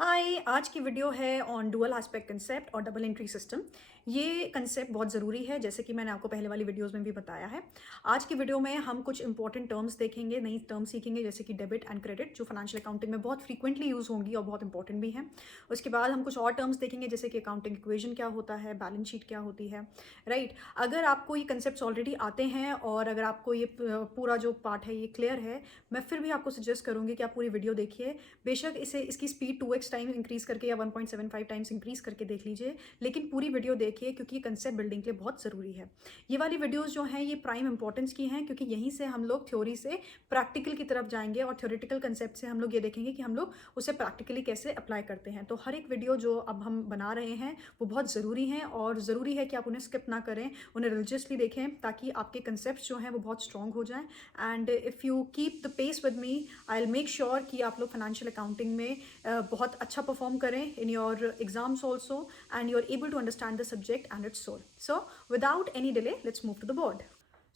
हाय, आज की वीडियो है ऑन डुअल एस्पेक्ट कंसेप्ट और डबल एंट्री सिस्टम। ये कंसेप्ट बहुत ज़रूरी है, जैसे कि मैंने आपको पहले वाली वीडियोस में भी बताया है। आज की वीडियो में हम कुछ इंपॉर्टेंट टर्म्स देखेंगे, नई टर्म्स सीखेंगे, जैसे कि डेबिट एंड क्रेडिट, जो फाइनेंशियल अकाउंटिंग में बहुत फ्रीक्वेंटली यूज़ होंगी और बहुत इंपॉर्टेंट भी हैं। उसके बाद हम कुछ और टर्म्स देखेंगे, जैसे कि अकाउंटिंग इक्वेशन क्या होता है, बैलेंस शीट क्या होती है, राइट। अगर आपको ये कंसेप्ट ऑलरेडी आते हैं और अगर आपको ये पूरा जो पार्ट है ये क्लियर है, मैं फिर भी आपको सजेस्ट करूँगी कि आप पूरी वीडियो देखिए। बेशक इसकी स्पीड 2x टाइम इंक्रीज़ करके या 1.75 टाइम्स इंक्रीज़ करके देख लीजिए, लेकिन पूरी वीडियो देखिए क्योंकि ये कंसेप्ट बिल्डिंग के लिए बहुत ज़रूरी है। ये वाली वीडियोस जो हैं ये प्राइम इंपॉर्टेंस की हैं, क्योंकि यहीं से हम लोग थ्योरी से प्रैक्टिकल की तरफ जाएंगे और थ्योरेटिकल कंसेप्ट से हम लोग ये देखेंगे कि हम लोग उसे प्रैक्टिकली कैसे अप्लाई करते हैं। तो हर एक वीडियो जो अब हम बना रहे हैं वो बहुत ज़रूरी हैं और ज़रूरी है कि आप उन्हें स्किप ना करें, उन्हें रिलीजियसली देखें, ताकि आपके कंसेप्ट जो हैं वो बहुत स्ट्रॉन्ग हो जाएं। And if you keep the pace with me, I will make sure कि आप लोग फाइनेंशियल अकाउंटिंग में बहुत अच्छा परफॉर्म करें in your exams also, and you're able to understand the subject and its soul. So without any delay, let's move to the board.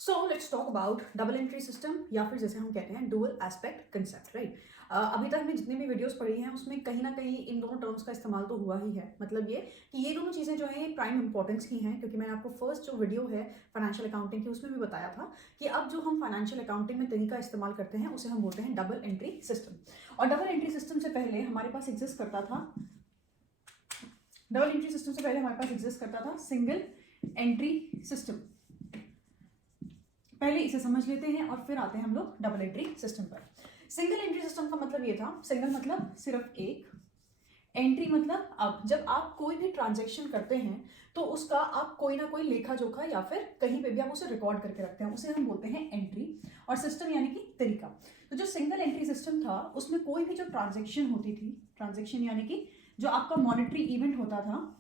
So let's talk about double entry system, या फिर जैसे हम कहते हैं dual aspect concept, right? अभी तक हमने जितनी भी वीडियोस पढ़ी हैं उसमें कहीं ना कहीं इन दोनों टर्म्स का इस्तेमाल तो हुआ ही है। मतलब ये कि ये दोनों चीज़ें जो हैं ये प्राइम इंपॉर्टेंस की हैं, क्योंकि मैंने आपको फर्स्ट जो वीडियो है फाइनेंशियल अकाउंटिंग की उसमें भी बताया था कि अब जो हम फाइनेंशियल अकाउंटिंग में तरीका इस्तेमाल करते हैं उसे हम बोलते हैं डबल एंट्री सिस्टम। और डबल एंट्री सिस्टम से पहले हमारे पास एग्जिस्ट करता था सिंगल एंट्री सिस्टम। पहले इसे समझ लेते हैं और फिर आते हैं हम लोग डबल एंट्री सिस्टम पर। सिंगल एंट्री सिस्टम का मतलब ये था, सिंगल मतलब सिर्फ एक, एंट्री मतलब अब जब आप कोई भी ट्रांजैक्शन करते हैं तो उसका आप कोई ना कोई लेखा जोखा या फिर कहीं पे भी आप उसे रिकॉर्ड करके रखते हैं, उसे हम बोलते हैं एंट्री। और सिस्टम यानी कि तरीका। तो जो सिंगल एंट्री सिस्टम था उसमें कोई भी जो ट्रांजैक्शन होती थी, ट्रांजैक्शन यानी कि जो आपका मॉनेटरी इवेंट होता था,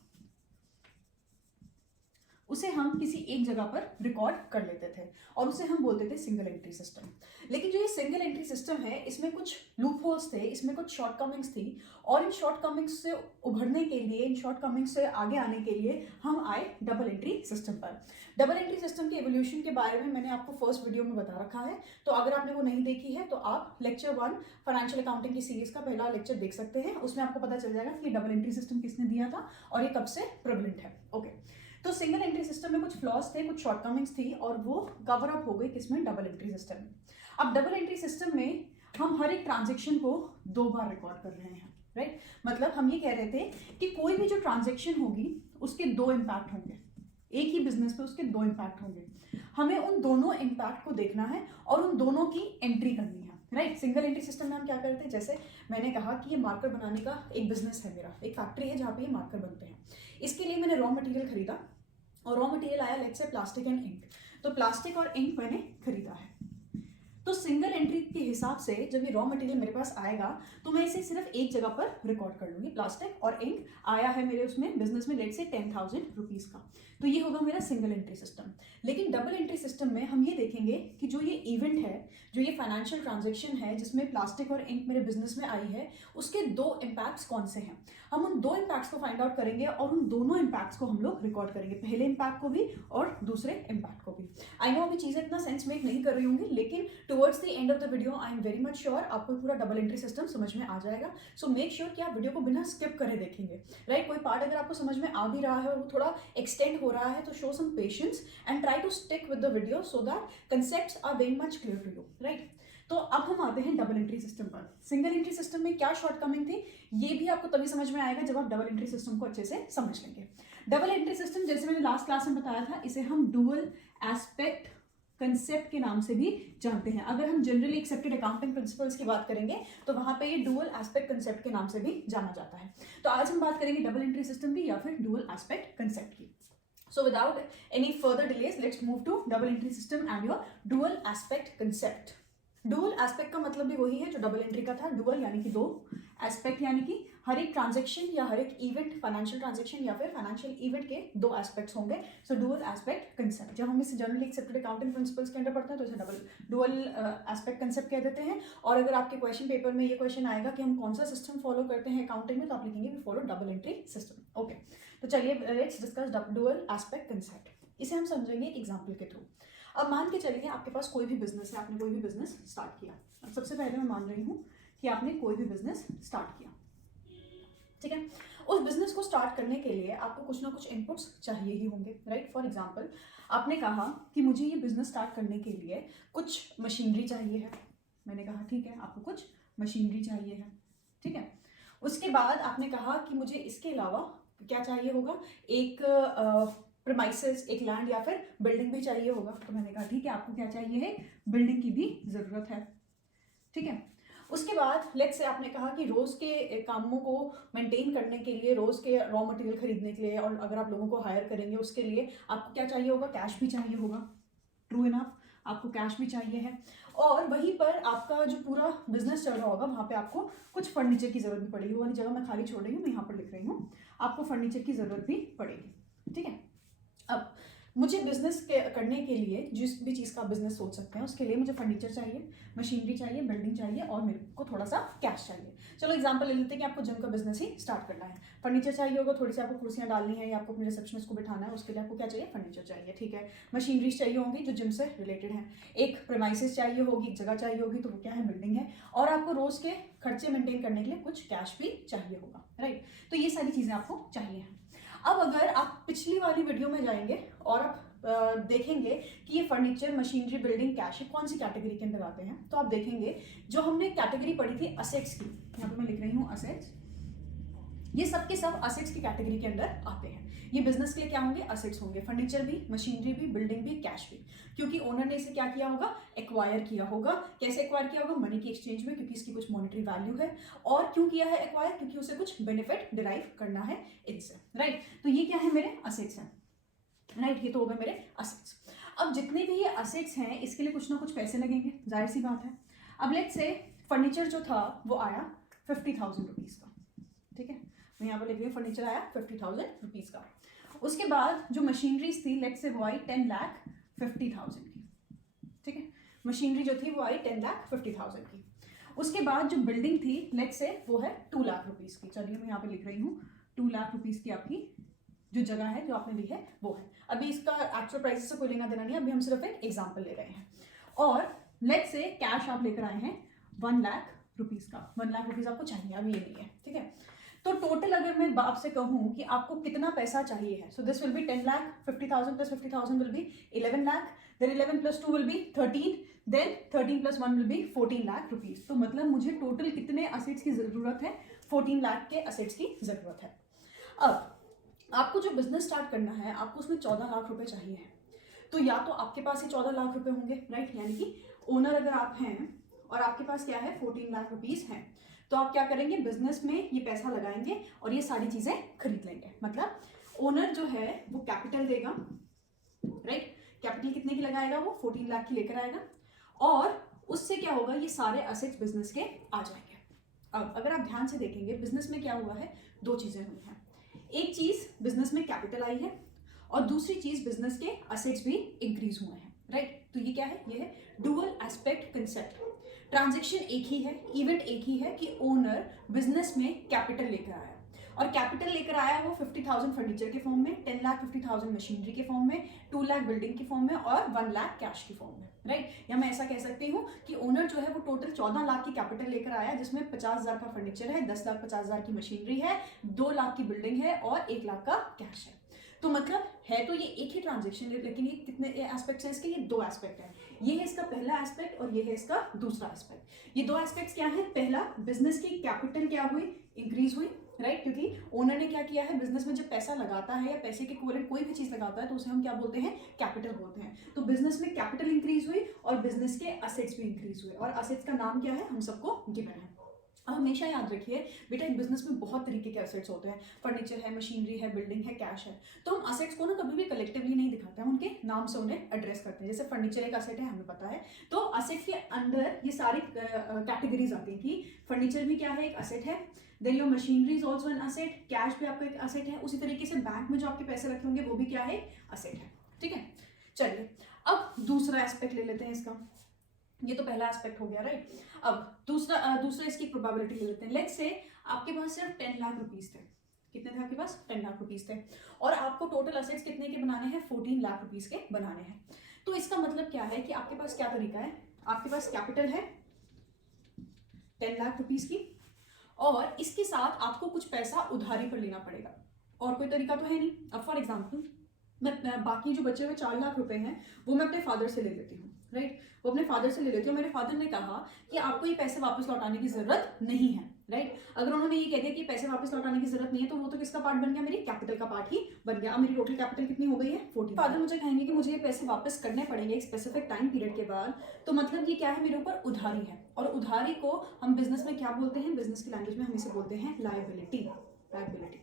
उसे हम किसी एक जगह पर रिकॉर्ड कर लेते थे और उसे हम बोलते थे सिंगल एंट्री सिस्टम। लेकिन जो ये सिंगल एंट्री सिस्टम है इसमें कुछ लूप होल्स थे, इसमें कुछ शॉर्टकमिंग्स थी, और इन शॉर्टकमिंग्स से उभरने के लिए, इन शॉर्टकमिंग्स से आगे आने के लिए हम आए डबल एंट्री सिस्टम पर। डबल एंट्री सिस्टम के एवोल्यूशन के बारे में मैंने आपको फर्स्ट वीडियो में बता रखा है, तो अगर आपने वो नहीं देखी है तो आप लेक्चर 1 फाइनेंशियल अकाउंटिंग की सीरीज का पहला लेक्चर देख सकते हैं। उसमें आपको पता चल जाएगा कि डबल एंट्री सिस्टम किसने दिया था और ये कब से प्रेवलेंट है। ओके, तो सिंगल एंट्री सिस्टम में कुछ फ्लॉज थे, कुछ शॉर्टकमिंग्स थी, और वो कवर अप हो गई किसमें, डबल एंट्री सिस्टम में। अब डबल एंट्री सिस्टम में हम हर एक ट्रांजेक्शन को 2 बार रिकॉर्ड कर रहे हैं, राइट। मतलब हम ये कह रहे थे कि कोई भी जो ट्रांजेक्शन होगी उसके 2 इम्पैक्ट होंगे, एक ही बिजनेस पे उसके 2 इम्पैक्ट होंगे। हमें उन दोनों इम्पैक्ट को देखना है और उन दोनों की एंट्री करनी है, राइट। सिंगल एंट्री सिस्टम में हम क्या करते हैं, जैसे मैंने कहा कि ये मार्कर बनाने का एक बिजनेस है मेरा, एक फैक्ट्री है जहाँ पे ये मार्कर बनते हैं। इसके लिए मैंने रॉ मटेरियल खरीदा और रॉ मटेरियल आया let's say plastic and ink. तो प्लास्टिक और इंक मैंने खरीदा है, तो सिंगल एंट्री के हिसाब से जब ये रॉ मटेरियल मेरे पास आएगा तो मैं इसे सिर्फ एक जगह पर रिकॉर्ड कर लूंगी। प्लास्टिक और इंक आया है मेरे उसमें बिजनेस में लेट्स से 10,000 रुपीज का, तो ये होगा मेरा सिंगल एंट्री सिस्टम। लेकिन डबल एंट्री सिस्टम में हम ये देखेंगे कि जो ये इवेंट है, जो ये फाइनेंशियल ट्रांजेक्शन है जिसमें प्लास्टिक और इंक मेरे बिजनेस में आई है, उसके 2 इम्पैक्ट्स कौन से हैं। हम उन 2 इम्पैक्ट्स को फाइंड आउट करेंगे और उन दोनों इम्पैक्ट्स को हम लोग रिकॉर्ड करेंगे, पहले इम्पैक्ट को भी और दूसरे इम्पैक्ट को भी। आई नो अभी चीजें इतना सेंस मेक नहीं कर रही होंगी, लेकिन towards the end of the video I am very much sure आपको पूरा डबल एंट्री सिस्टम समझ में आ जाएगा। सो मेक श्योर कि आप वीडियो को बिना स्किप करे देखेंगे, राइट। कोई पार्ट अगर आपको समझ में आ भी रहा है और वो थोड़ा एक्सटेंड हो रहा है तो show some patience and try to stick with the video so that concepts are very much clear to you, right. तो अब हम आते हैं डबल एंट्री सिस्टम पर। सिंगल एंट्री सिस्टम में क्या शॉर्टकमिंग थी ये भी आपको तभी समझ में आएगा जब आप डबल एंट्री सिस्टम को अच्छे से समझ लेंगे। डबल एंट्री सिस्टम, जैसे मैंने लास्ट क्लास में बताया था, इसे हम डुअल एस्पेक्ट कंसेप्ट के नाम से भी जानते हैं। अगर हम जनरली एक्सेप्टेड अकाउंटिंग प्रिंसिपल्स की बात करेंगे तो वहां पे ये डुअल एस्पेक्ट कंसेप्ट के नाम से भी जाना जाता है। तो आज हम बात करेंगे डबल एंट्री सिस्टम की या फिर डुअल एस्पेक्ट कंसेप्ट की। So without any further delays, let's move to double entry system and your dual aspect concept. Dual aspect का मतलब भी वही है जो डबल एंट्री का था। डुअल यानी कि 2, एस्पेक्ट यानी कि हर एक ट्रांजेक्शन या हर एक इवेंट, फाइनेंशियल ट्रांजेक्शन या फिर फाइनेंशियल इवेंट के 2 एस्पेक्ट्स होंगे। सो डुअल एस्पेक्ट कंसेप्ट, जब हम इसे जनरली एक्सेप्टेड अकाउंटिंग प्रिंसिपल्स के अंदर पढ़ते हैं तो इसे डुअल एस्पेक्ट कंसेप्ट कह देते हैं। और अगर आपके क्वेश्चन पेपर में ये क्वेश्चन आएगा कि हम कौन सा सिस्टम फॉलो करते हैं अकाउंटिंग में, तो आप लिखेंगे we follow double entry system. Okay, तो चलिए let's discuss dual aspect concept. इसे हम समझेंगे एग्जाम्पल के थ्रू। अब मान के चलिए आपके पास कोई भी बिजनेस है, आपने कोई भी बिजनेस स्टार्ट किया। अब सबसे पहले मैं मान रही हूँ कि आपने कोई भी बिजनेस स्टार्ट किया। है। उस बिजनेस को स्टार्ट करने के लिए आपको कुछ ना कुछ इनपुट्स चाहिए ही होंगे, राइट। फॉर एग्जाम्पल आपने कहा कि मुझे ये बिजनेस स्टार्ट करने के लिए कुछ मशीनरी चाहिए है। मैंने कहा ठीक है, आपको कुछ मशीनरी चाहिए है, ठीक है। उसके बाद आपने कहा कि मुझे इसके अलावा क्या चाहिए होगा, एक प्रीमाइसेस, एक लैंड या फिर बिल्डिंग भी चाहिए होगा। तो मैंने कहा ठीक है, आपको क्या चाहिए है, बिल्डिंग की भी ज़रूरत है, ठीक है। उसके बाद लेट्स से आपने कहा कि रोज़ के कामों को मेंटेन करने के लिए, रोज़ के रॉ मटेरियल खरीदने के लिए, और अगर आप लोगों को हायर करेंगे उसके लिए आपको क्या चाहिए होगा, कैश भी चाहिए होगा। ट्रू इनफ, आपको कैश भी चाहिए है। और वहीं पर आपका जो पूरा बिजनेस चल रहा होगा वहाँ पे आपको कुछ फर्नीचर की ज़रूरत भी पड़ेगी। वो वाली जगह मैं खाली छोड़ रही हूँ, मैं यहाँ पर लिख रही हूँ, आपको फर्नीचर की ज़रूरत भी पड़ेगी, ठीक है। अब मुझे बिजनेस करने के लिए जिस भी चीज़ का बिजनेस सोच सकते हैं उसके लिए मुझे फर्नीचर चाहिए, मशीनरी चाहिए, बिल्डिंग चाहिए और मेरे को थोड़ा सा कैश चाहिए। चलो एग्जांपल ले लेते हैं कि आपको जिम का बिजनेस ही स्टार्ट करना है। फर्नीचर चाहिए होगा, थोड़ी सी आपको कुर्सियाँ डालनी है या आपको अपने रिसेप्शनिस्ट को बिठाना है, उसके लिए आपको क्या चाहिए, फर्नीचर चाहिए, ठीक है। मशीनरीज चाहिए होंगी जो जिम से रिलेटेड है, एक प्रीमाइसेस चाहिए होगी, एक जगह चाहिए होगी, तो वो क्या है, बिल्डिंग है। और आपको रोज के खर्चे मेंटेन करने के लिए कुछ कैश भी चाहिए होगा, राइट। तो ये सारी चीज़ें आपको चाहिए हैं। अब अगर आप पिछली वाली वीडियो में जाएंगे और आप देखेंगे कि ये फर्नीचर, मशीनरी, बिल्डिंग, कैश कौन सी कैटेगरी के अंदर आते हैं, तो आप देखेंगे जो हमने कैटेगरी पढ़ी थी असेट्स की, यहाँ पे मैं लिख रही हूँ असेट्स, ये सब के सब असेट्स की कैटेगरी के अंदर आते हैं। ये बिजनेस के लिए क्या होंगे, असेट्स होंगे, फर्नीचर भी, मशीनरी भी, बिल्डिंग भी, कैश भी, क्योंकि ओनर ने इसे क्या किया होगा, एक्वायर किया होगा। कैसे एक्वायर किया होगा, मनी की एक्सचेंज में, क्योंकि इसकी कुछ मॉनेटरी वैल्यू है। और क्यों किया है एक्वायर, क्योंकि उसे कुछ बेनिफिट डिराइव करना है इनसे, राइट। तो ये क्या है, मेरे असेट्स हैं, राइट। ये तो हो गए मेरे असेट्स। अब जितने भी ये असेट्स हैं इसके लिए कुछ ना कुछ पैसे लगेंगे, जाहिर सी बात है। अब लेट्स से फर्नीचर जो था वो आया 50,000 रुपीज़ का, ठीक है। मैं यहाँ पर लिख रही हूँ फर्नीचर आया 50,000 रुपीज़ का। उसके बाद जो मशीनरीज थी लेट्स से वो आई 10,50,000 की, ठीक है। मशीनरी जो थी वो आई 10,50,000 की। उसके बाद जो बिल्डिंग थी लेट्स से वो है 2 लाख रुपीज़ की। चलिए मैं यहाँ पे लिख रही हूँ 2 लाख रुपीज़ की आपकी जो जगह है जो आपने ली है वो है। अभी इसका एक्चुअल प्राइस से कोई लेना देना नहीं है, अभी हम सिर्फ एक एग्जाम्पल ले रहे हैं। और लेट्स से कैश आप लेकर आए हैं 1 लाख रुपीज़ का, 1 लाख रुपीज़ आपको चाहिए, अभी ये नहीं है, ठीक है। तो टोटल अगर मैं आपसे कहूँ कि आपको कितना पैसा चाहिए है, so this will be 10,50,000 plus 50,000 will be 11 lakh, then 11 plus 2 will be 13, then 13 plus 1 will be 14 lakh rupees. तो मतलब मुझे टोटल कितने असेट्स की ज़रूरत है, 14 लाख के असेट्स की ज़रूरत है। अब आपको जो बिजनेस स्टार्ट करना है आपको उसमें 14 लाख रुपए चाहिए हैं। तो या तो आपके पास ही 14 लाख रुपए होंगे, राइट, यानी कि ओनर अगर आप हैं और आपके पास क्या है 14 लाख रुपीज़ हैं, तो आप क्या करेंगे, बिजनेस में ये पैसा लगाएंगे और ये सारी चीज़ें खरीद लेंगे। मतलब ओनर जो है वो कैपिटल देगा, राइट। कैपिटल कितने की लगाएगा, वो 14 लाख की लेकर आएगा और उससे क्या होगा, ये सारे असेट्स बिजनेस के आ जाएंगे। अब अगर आप ध्यान से देखेंगे बिजनेस में क्या हुआ है, 2 चीज़ें हुई हैं। एक चीज़ बिजनेस में कैपिटल आई है और दूसरी चीज़ बिजनेस के असेट्स भी इंक्रीज हुए हैं, राइट। तो ये क्या है, ये है डुअल एस्पेक्ट कंसेप्ट। ट्रांजैक्शन एक ही है, इवेंट एक ही है कि ओनर बिजनेस में कैपिटल लेकर आया और कैपिटल लेकर आया वो 50,000 फर्नीचर के फॉर्म में, 10,50,000 मशीनरी के फॉर्म में, 2 लाख बिल्डिंग के फॉर्म में और 1 लाख कैश के फॉर्म में, राइट। या मैं ऐसा कह सकती हूँ कि ओनर जो है वो टोटल 14 लाख की कैपिटल लेकर आया, जिसमें 50,000 का फर्नीचर है, 10,50,000 की मशीनरी है, 2 लाख की बिल्डिंग है और 1 लाख का कैश है। तो मतलब है तो ये एक ही ट्रांजेक्शन, लेकिन ये कितने एस्पेक्ट्स हैं इसके, ये 2 एस्पेक्ट है। ये है इसका पहला एस्पेक्ट और ये है इसका दूसरा एस्पेक्ट। ये 2 एस्पेक्ट्स क्या है, पहला बिजनेस की कैपिटल क्या हुई, इंक्रीज हुई, राइट, क्योंकि ओनर ने क्या किया है, बिजनेस में जब पैसा लगाता है या पैसे के इक्विवेलेंट कोई भी चीज लगाता है तो उसे हम क्या बोलते हैं, कैपिटल बोलते हैं। तो बिजनेस में कैपिटल इंक्रीज हुई और बिजनेस के असेट्स भी इंक्रीज हुए और असेट्स का नाम क्या है, हम सबको गिवन है। अब हमेशा याद रखिए बेटा, एक बिजनेस में बहुत तरीके के असेट्स होते हैं, फर्नीचर है, मशीनरी है, बिल्डिंग है, कैश है। तो हम असेट्स को ना कभी भी कलेक्टिवली नहीं दिखाते हैं, उनके नाम से उन्हें एड्रेस करते हैं। जैसे फर्नीचर एक असेट है, हमें पता है, तो असेट के अंदर ये सारी कैटेगरीज आती हैं कि फर्नीचर भी क्या है, एक असेट है, then your machinery is also an asset, cash भी आपका एक असेट है। उसी तरीके से बैंक में जो आपके पैसे रखे होंगे वो भी क्या है, असेट है, ठीक है। चलिए अब दूसरा एस्पेक्ट ले लेते हैं इसका। ये तो पहला एस्पेक्ट हो गया, राइट। अब दूसरा इसकी प्रोबेबिलिटी ले लेते हैं। लेट्स से आपके पास सिर्फ 10 लाख रुपीस थे। कितने थे आपके पास, 10 लाख रुपीस थे और आपको टोटल असेट्स कितने के बनाने हैं, 14 लाख रुपीस के बनाने हैं। तो इसका मतलब क्या है कि आपके पास क्या तरीका है, आपके पास कैपिटल है 10 लाख रुपीस की और इसके साथ आपको कुछ पैसा उधारी पर लेना पड़ेगा, और कोई तरीका तो है नहीं। अब फॉर एग्जाम्पल मैं बाकी जो बचे हुए 4 लाख रुपए हैं वो मैं अपने फादर से ले लेती हूँ, राइट, वो अपने फादर से ले लेती हूँ। मेरे फादर ने कहा कि आपको ये पैसे वापस लौटाने की जरूरत नहीं है, राइट। अगर उन्होंने ये कह दिया कि पैसे वापस लौटाने की जरूरत नहीं है तो वो तो किसका पार्ट बन गया, मेरी कैपिटल का पार्ट ही बन गया। अब मेरी टोटल कैपिटल कितनी हो गई है, 40। फादर मुझे कहेंगे कि मुझे ये पैसे वापस करने पड़ेंगे एक स्पेसिफिक टाइम पीरियड के बाद, तो मतलब ये क्या है, मेरे ऊपर उधारी है। और उधारी को हम बिजनेस में क्या बोलते हैं, बिजनेस की लैंग्वेज में हम इसे बोलते हैं लायबिलिटी। लायबिलिटी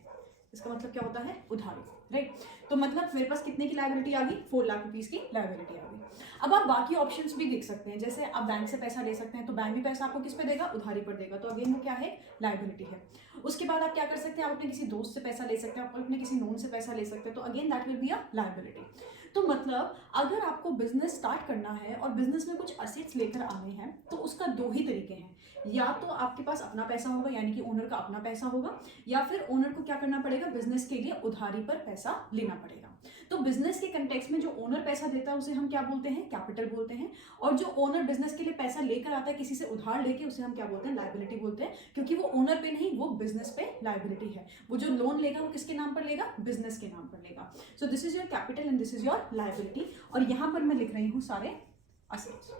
इसका मतलब क्या होता है, उधारी, राइट। तो मतलब मेरे पास कितने की लायबिलिटी आ गई, 4 लाख रुपीस की लायबिलिटी आ गई। अब आप बाकी ऑप्शंस भी देख सकते हैं, जैसे आप बैंक से पैसा ले सकते हैं, तो बैंक भी पैसा आपको किस पे देगा, उधारी पर देगा, तो अगेन वो क्या है, लायबिलिटी है। उसके बाद आप क्या कर सकते हैं, आप अपने किसी दोस्त से पैसा ले सकते हैं, आप अपने किसी नोन से पैसा ले सकते हैं, तो again that will be a liability. तो मतलब अगर आपको बिजनेस स्टार्ट करना है और बिजनेस में कुछ असेट्स लेकर आने हैं तो उसका 2 ही तरीके हैं, या तो आपके पास अपना पैसा होगा यानी कि ओनर का अपना पैसा होगा, या फिर ओनर को क्या करना पड़ेगा, बिजनेस के लिए उधारी पर पैसा लेना पड़ेगा। तो बिजनेस के कंटेक्स्ट में जो ओनर पैसा देता है उसे हम क्या बोलते हैं, कैपिटल बोलते हैं, और जो ओनर बिजनेस के लिए पैसा लेकर आता है किसी से उधार लेके, उसे हम क्या बोलते हैं, लायबिलिटी बोलते हैं, क्योंकि वो ओनर पे नहीं, वो बिजनेस पे लायबिलिटी है। वो जो लोन लेगा वो किसके नाम पर लेगा, बिजनेस के नाम पर लेगा। So this is your capital and this is your liability, और यहां पर मैं लिख रही हूं सारे assets,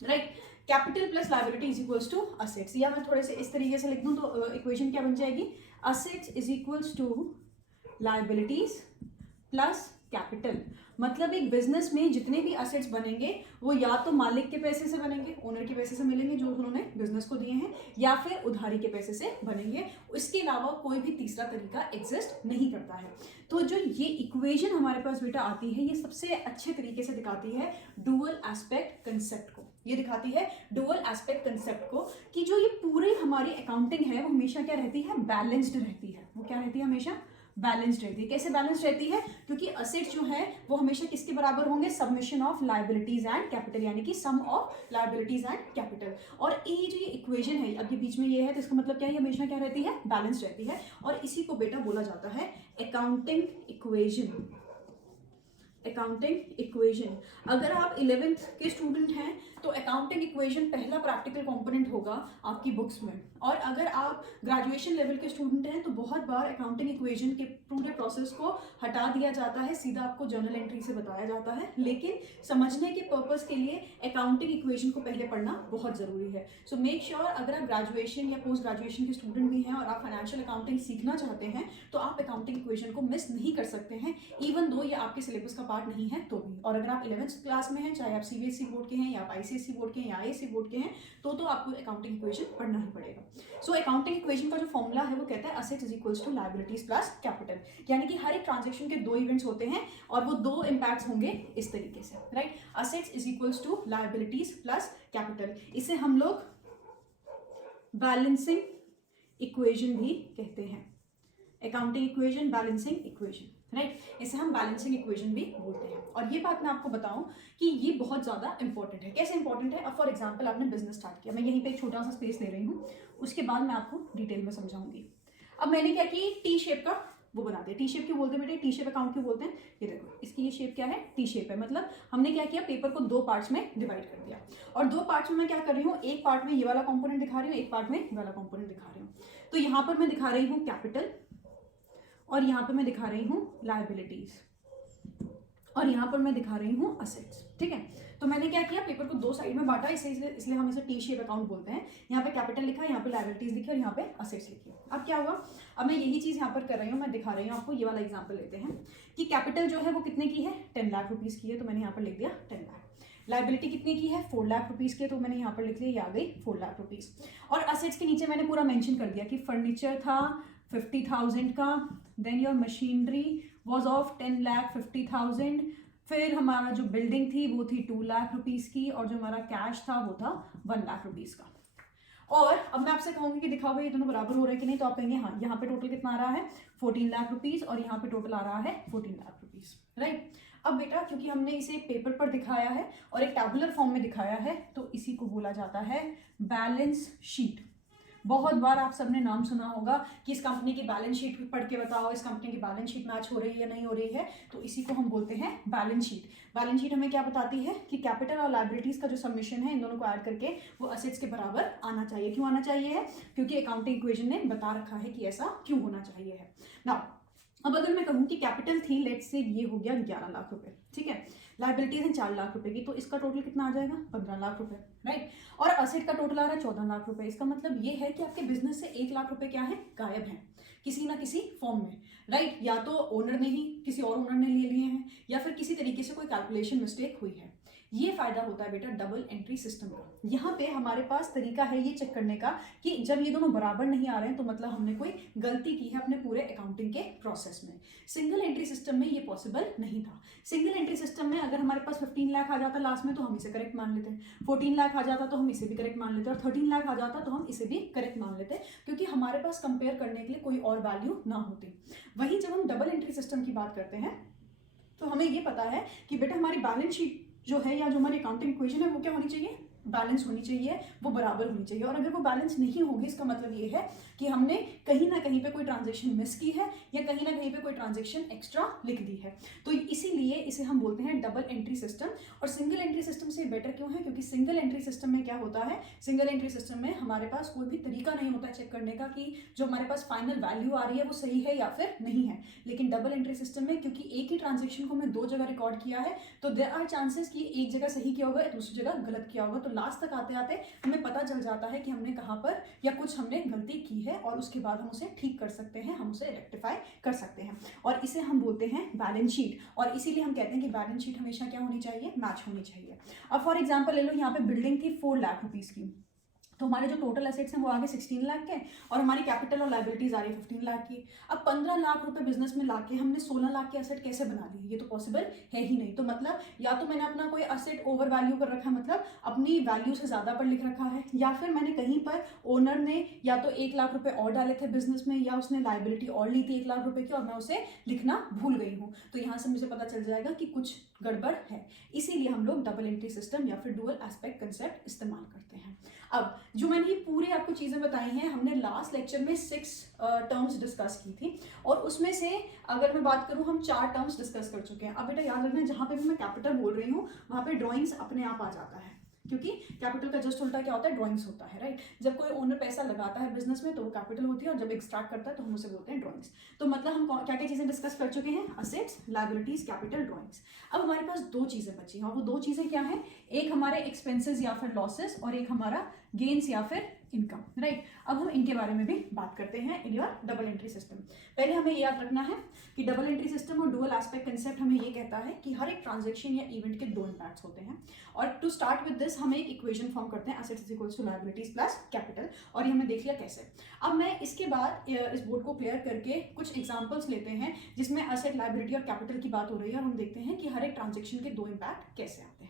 right. Capital plus liability is equals to assets, या मैं थोड़े से इस तरीके से लिख दूं तो इक्वेशन क्या बन जाएगी, assets is equals to liabilities plus capital. मतलब एक बिजनेस में जितने भी असेट्स बनेंगे वो या तो मालिक के पैसे से बनेंगे, ओनर के पैसे से मिलेंगे जो उन्होंने बिजनेस को दिए हैं, या फिर उधारी के पैसे से बनेंगे। इसके अलावा कोई भी तीसरा तरीका एग्जिस्ट नहीं करता है। तो जो ये इक्वेशन हमारे पास बेटा आती है, ये सबसे अच्छे तरीके से दिखाती है डुअल एस्पेक्ट कंसेप्ट को। ये दिखाती है डुअल एस्पेक्ट कंसेप्ट को कि जो ये पूरी हमारी अकाउंटिंग है वो हमेशा क्या रहती है, बैलेंस्ड रहती है। वो क्या रहती है, हमेशा बैलेंस्ड रहती है। कैसे बैलेंस्ड रहती है, क्योंकि असेट्स जो है वो हमेशा किसके बराबर होंगे, submission of liabilities and capital, यानी कि सम ऑफ लायबिलिटीज एंड कैपिटल। और ये जो ये इक्वेशन है, अब ये बीच में ये है, तो इसका मतलब क्या है, हमेशा क्या रहती है, बैलेंस्ड रहती है। और इसी को बेटा बोला जाता है अकाउंटिंग इक्वेशन। अकाउंटिंग इक्वेशन, अगर आप 11th के स्टूडेंट हैं तो अकाउंटिंग इक्वेशन पहला प्रैक्टिकल कंपोनेंट होगा आपकी बुक्स में, और अगर आप ग्रेजुएशन लेवल के स्टूडेंट हैं तो बहुत बार अकाउंटिंग इक्वेशन के पूरे प्रोसेस को हटा दिया जाता है, सीधा आपको जर्नल एंट्री से बताया जाता है। लेकिन समझने के पर्पस के लिए अकाउंटिंग इक्वेशन को पहले पढ़ना बहुत ज़रूरी है। सो मेक श्योर अगर आप ग्रेजुएशन या पोस्ट ग्रेजुएशन के स्टूडेंट भी हैं और आप फाइनेंशियल अकाउंटिंग सीखना चाहते हैं तो आप अकाउंटिंग इक्वेशन को मिस नहीं कर सकते हैं, इवन दो ये आपके सिलेबस का पार्ट नहीं है तो भी। और अगर आप 11th क्लास में हैं, चाहे आप सीबीएसई बोर्ड के हैं या आप आईसीएसई बोर्ड के हैं या आईएससी बोर्ड के हैं, तो आपको अकाउंटिंग इक्वेशन पढ़ना ही पड़ेगा। सो अकाउंटिंग इक्वेशन का जो फॉर्मूला है वो कहता है assets is equals to liabilities plus capital, यानी कि हर एक ट्रांजेक्शन के 2 इवेंट्स होते हैं और वो 2 इम्पैक्ट्स होंगे इस तरीके से, right. Assets is equals to liabilities plus capital, इसे हम लोग बैलेंसिंग इक्वेशन भी कहते हैं। Accounting equation, balancing equation, right, इसे हम बैलेंसिंग इक्वेशन भी बोलते हैं। और ये बात मैं आपको बताऊं कि ये बहुत ज़्यादा इंपॉर्टेंट है। कैसे इंपॉर्टेंट है, अब फॉर एग्जांपल आपने बिजनेस स्टार्ट किया, मैं यहीं पे एक छोटा सा स्पेस ले रही हूँ, उसके बाद मैं आपको डिटेल में समझाऊंगी। अब मैंने क्या किया, टी शेप का वो बना दिया। टी शेप क्यों बोलते हैं बेटे, टी शेप अकाउंट क्यों बोलते हैं, ये देखो इसकी ये शेप क्या है, टी शेप है। मतलब हमने क्या किया, पेपर को 2 पार्ट्स में डिवाइड कर दिया, और 2 पार्ट्स में मैं क्या कर रही हूँ, एक पार्ट में ये वाला कंपोनेंट दिखा रही हूँ, एक पार्ट में ये वाला कंपोनेंट दिखा रही हूँ। तो यहाँ पर मैं दिखा रही हूँ कैपिटल, और यहाँ पर मैं दिखा रही हूँ लायबिलिटीज, और यहाँ पर मैं दिखा रही हूँ असेट्स, ठीक है। तो मैंने क्या किया, पेपर को 2 साइड में बांटा, इसलिए हम इसे टी शेप अकाउंट बोलते हैं। यहाँ पे कैपिटल लिखा, यहाँ पे लायबिलिटीज लिखी और यहाँ पे असेट्स लिखी। अब क्या हुआ, अब मैं यही चीज़ यहाँ पर कर रही हूँ, मैं दिखा रही हूँ आपको। ये वाला एग्जाम्पल लेते हैं कि कैपिटल जो है वो कितने की है, 10 लाख रुपीज़ की है, तो मैंने यहाँ पर लिख दिया 10 लाख। लायबिलिटी कितने की है, 4 लाख रुपीज़ की है, तो मैंने यहाँ पर लिख लिया, ये आ गई 4 लाख रुपीज़। और असेट्स के नीचे मैंने पूरा मेंशन कर दिया कि फर्नीचर था 50,000 का, then your machinery was of 10,50,000, फिर हमारा जो बिल्डिंग थी वो थी 2 लाख रुपीज़ की, और जो हमारा कैश था वो था 1 लाख रुपीज़ का। और अब मैं आपसे कहूँगी कि दिखाओ भाई ये दोनों बराबर हो रहे हैं कि नहीं, तो आप कहेंगे हाँ, यहाँ पे टोटल कितना आ रहा है 14 लाख रुपीज़, और यहाँ पे टोटल आ रहा है 14 लाख रुपीज़, राइट। अब बेटा क्योंकि हमने इसे पेपर पर दिखाया है और एक टैबुलर फॉर्म में दिखाया है, तो इसी को बोला जाता है बैलेंस शीट। बहुत बार आप सबने नाम सुना होगा कि इस कंपनी की बैलेंस शीट पढ़ के बताओ, इस कंपनी की बैलेंस शीट मैच हो रही है या नहीं हो रही है, तो इसी को हम बोलते हैं बैलेंस शीट। बैलेंस शीट हमें क्या बताती है कि कैपिटल और लायबिलिटीज का जो सबमिशन है इन दोनों को ऐड करके वो असेट्स के बराबर आना चाहिए। क्यों आना चाहिए है? क्योंकि अकाउंटिंग इक्वेशन ने बता रखा है कि ऐसा क्यों होना चाहिए है। नाउ अब अगर मैं कहूँ कि कैपिटल थी, लेट्स से ये हो गया 11 लाख रुपए, ठीक है, लायबिलिटीज है 4 लाख रुपए की, तो इसका टोटल कितना आ जाएगा? 15 लाख रुपए, राइट। और असेट का टोटल आ रहा है 14 लाख रुपए। इसका मतलब ये है कि आपके बिजनेस से 1 लाख रुपए क्या है? गायब है किसी ना किसी फॉर्म में, राइट। या तो ओनर ने ही किसी और ओनर ने ले लिए हैं, या फिर किसी तरीके से कोई कैलकुलेशन मिस्टेक हुई है। ये फायदा होता है बेटा डबल एंट्री सिस्टम का। यहाँ पे हमारे पास तरीका है ये चेक करने का कि जब ये दोनों बराबर नहीं आ रहे हैं तो मतलब हमने कोई गलती की है अपने पूरे अकाउंटिंग के प्रोसेस में। सिंगल एंट्री सिस्टम में ये पॉसिबल नहीं था। सिंगल एंट्री सिस्टम में अगर हमारे पास 15 लाख आ जाता लास्ट में तो हम इसे करेक्ट मान लेते, 14 लाख आ जाता तो हम इसे भी करेक्ट मान लेते, और 13 लाख आ जाता तो हम इसे भी करेक्ट मान लेते, क्योंकि हमारे पास कंपेयर करने के लिए कोई और वैल्यू ना होती। वहीं जब हम डबल एंट्री सिस्टम की बात करते हैं तो हमें ये पता है कि बेटा हमारी बैलेंस शीट जो है या जो हमारी अकाउंटिंग इक्वेशन है वो क्या होनी चाहिए? बैलेंस होनी चाहिए, वो बराबर होनी चाहिए। और अगर वो बैलेंस नहीं होगी इसका मतलब ये है कि हमने कहीं ना कहीं पे कोई ट्रांजैक्शन मिस की है या कहीं ना कहीं पे कोई ट्रांजैक्शन एक्स्ट्रा लिख दी है। तो इसीलिए इसे हम बोलते हैं डबल एंट्री सिस्टम। और सिंगल एंट्री सिस्टम से बेटर क्यों है? क्योंकि सिंगल एंट्री सिस्टम में क्या होता है, सिंगल एंट्री सिस्टम में हमारे पास कोई भी तरीका नहीं होता है चेक करने का कि जो हमारे पास फाइनल वैल्यू आ रही है वो सही है या फिर नहीं है। लेकिन डबल एंट्री सिस्टम में क्योंकि एक ही ट्रांजेक्शन को हमने 2 जगह रिकॉर्ड किया है तो देयर आर चांसेस कि एक जगह सही किया होगा, दूसरी जगह गलत किया होगा। तो लास्ट तक आते आते हमें पता चल जाता है कि हमने कहाँ पर या कुछ हमने गलती की है, और उसके बाद हम उसे ठीक कर सकते हैं, हम उसे रेक्टिफाई कर सकते हैं। और इसे हम बोलते हैं बैलेंस शीट। और इसीलिए हम कहते हैं कि बैलेंस शीट हमेशा क्या होनी चाहिए? मैच होनी चाहिए। अब फॉर एग्जाम्पल ले लो, यहाँ पे बिल्डिंग थी 4 लाख रुपीज की, तो हमारे जो टोटल एसेट्स हैं वो आगे 16 लाख के, और हमारी कैपिटल और लायबिलिटीज आ रही है 15 लाख की। अब 15 लाख रुपए बिजनेस में लाके हमने 16 लाख के एसेट कैसे बना लिए? ये तो पॉसिबल है ही नहीं। तो मतलब या तो मैंने अपना कोई एसेट ओवर वैल्यू कर रखा है, मतलब अपनी वैल्यू से ज़्यादा पर लिख रखा है, या फिर मैंने कहीं पर ओनर ने या तो 1 लाख रुपए और डाले थे बिजनेस में, या उसने लायबिलिटी और ली थी 1 लाख रुपए की और मैं उसे लिखना भूल गई हूँ। तो यहाँ से मुझे पता चल जाएगा कि कुछ गड़बड़ है। इसीलिए हम लोग डबल एंट्री सिस्टम या फिर डुअल एस्पेक्ट कंसेप्ट इस्तेमाल करते हैं। अब जो मैंने ये पूरी आपको चीज़ें बताई हैं, हमने लास्ट लेक्चर में 6 टर्म्स डिस्कस की थी, और उसमें से अगर मैं बात करूं हम 4 टर्म्स डिस्कस कर चुके हैं। अब बेटा याद रखना, जहाँ पे भी मैं कैपिटल बोल रही हूँ वहाँ पे ड्राइंग्स अपने आप आ जाता है, क्योंकि कैपिटल का जस्ट उल्टा क्या होता है? ड्राइंग्स होता है, राइट। जब कोई ओनर पैसा लगाता है बिजनेस में तो वो कैपिटल होती है, और जब एक्सट्रैक्ट करता है तो हम उसे बोलते हैं ड्राइंग्स। तो मतलब हम क्या क्या चीज़ें डिस्कस कर चुके हैं? Assets, liabilities, capital, drawings. अब हमारे पास 2 चीज़ें बची हैं, और वो 2 चीज़ें क्या हैं? एक हमारे एक्सपेंसेस या फिर लॉसेस, और एक हमारा गेन्स या फिर इनकम, राइट। अब हम इनके बारे में भी बात करते हैं in your double entry system. पहले हमें याद रखना है कि डबल एंट्री सिस्टम और डुअल एस्पेक्ट कंसेप्ट हमें ये कहता है कि हर एक ट्रांजैक्शन या इवेंट के 2 इंपैक्ट्स होते हैं। और टू स्टार्ट विद दिस हम एक इक्वेशन फॉर्म करते हैं, assets is equals to liabilities plus capital, और ये हमने देख लिया कैसे। अब मैं इसके बाद इस बोर्ड को क्लियर करके कुछ एग्जांपल्स लेते हैं जिसमें एसेट, लायबिलिटी और कैपिटल की बात हो रही है, और हम देखते हैं कि हर एक ट्रांजैक्शन के 2 इंपैक्ट कैसे आते हैं।